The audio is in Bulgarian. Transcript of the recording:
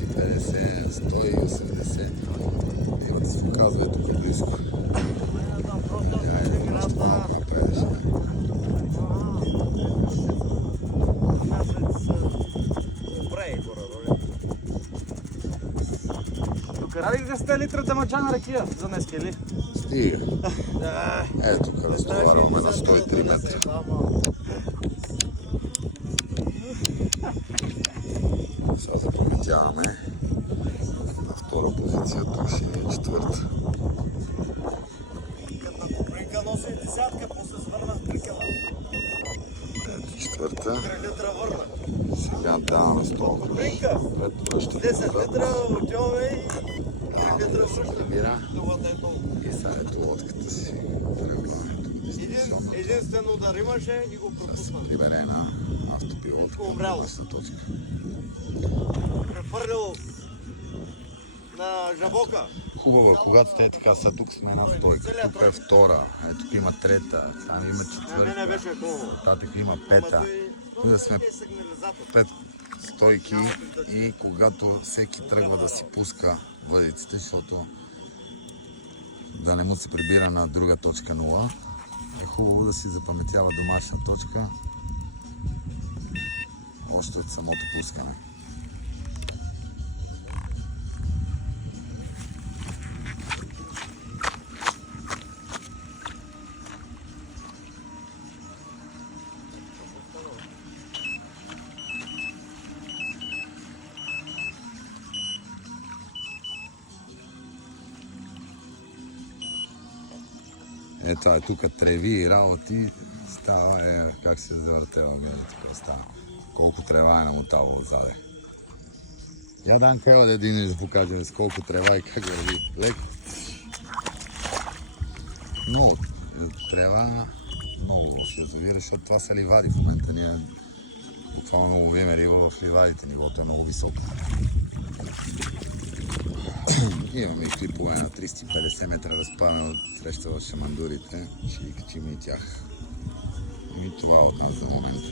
150, 180. Ева да се показва е тук близко. Айде, нещо малко напредеш. Докарали 10 литра дамаджана ракия за днес, или? Стига. Ето тук разтоварваме на 103 метра. Сега запаметяваме на втора позиция, тук ще е четвърта. Копринка носи десятка, после свърнах прикела. Ето четвърта. 3 литра върна. Сега даваме 100. Копринка! Ето това ще 10 литра отиваме и 3 литра се също. прибира. Това е то. И сега ето лодката си тръгва. Единствено удар имаше и го С пропусна. приберена автопилотка Умряло. на късна точка. Прехвърлил на жабока. Хубаво, когато сте така, сега тук сме една стойка. Тук е втора, тук има трета, там има На мене четвърта, беше хубаво. татък има пета. Тук да сме Сигнализатор. 5 стойки и когато всеки тръгва да си пуска въдиците, защото да не му се прибира на друга точка 0, е хубаво да си запаметява домашна точка още от самото пускане. Ето е тук треви и работи, става как се завъртела, гледайте какво става. Колко трева е намотава отзаде. Я дан крала да динеш да покажем с колко трева и как върви. Леко. Много трева, много ще язовира, защото това са ливади в момента. Ние буквално ловиме риба в ливадите, нивото е много високо. Имаме и клипове на 350 метра разпадане от среща в Шамандурите. Ще ги качим и тях. И това от нас за момента.